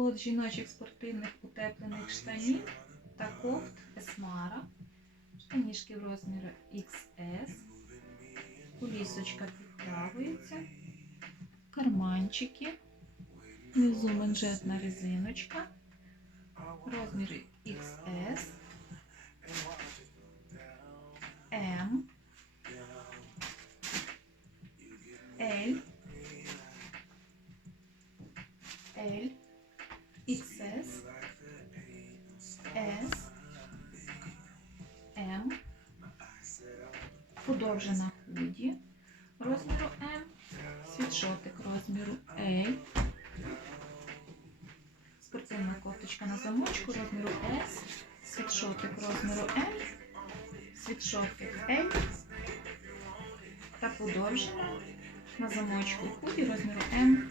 Лот жіночих спортивних утеплених штанів та кофт Есмара. Штанішки в розмірі XS. Кулісочка підтягується. Карманчики. Внизу манжетна резиночка. Розміри XS. М. L. L. Подовжена худі розміру М. Світшотик розміру L. Спортивна кофточка на замочку розміру S. Світшотик розміру М. Світшотик L. Та подовжена на замочку худі розміру М.